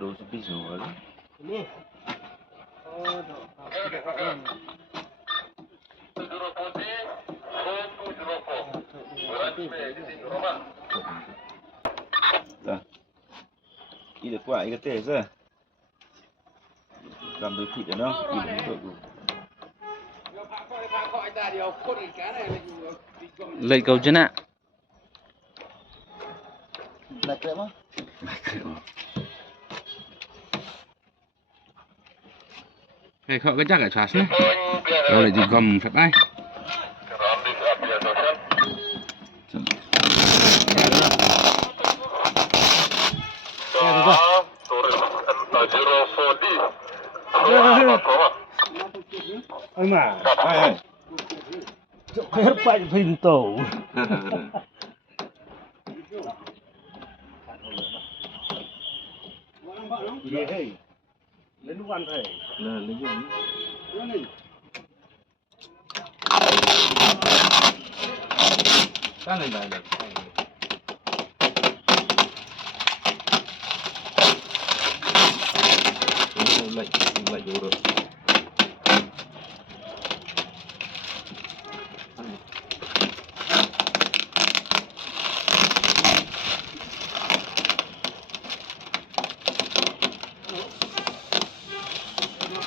Dos piso kali. Ini. Oh, Dah. Ini kuat ikan teh sah. Cầm đôi thịt đó, thịt được. Lấy cầu chân ạ. Lạch đấy mà. Hay khọ cái chắc ở chả xí. Đâu lại gì gầm phép ai. Ôi mà. Hai. Phép bạch phình tổ. Gì hey. Lên lúc ăn thầy. Là lấy dùng. Cái này là lạnh vô rồi.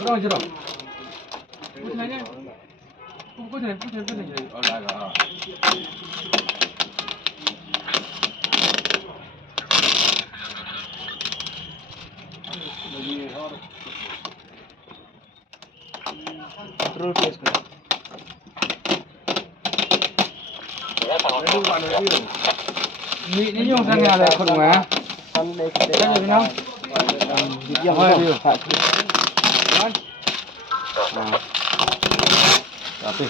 Rồi chưa đâu. Put này nhé. Put này. Ở lại rồi. Terus guys. Ini yang sang nhà nàyคนngoài. Ăn đây Cái này bên đâu? Yang hơi điều. Tapi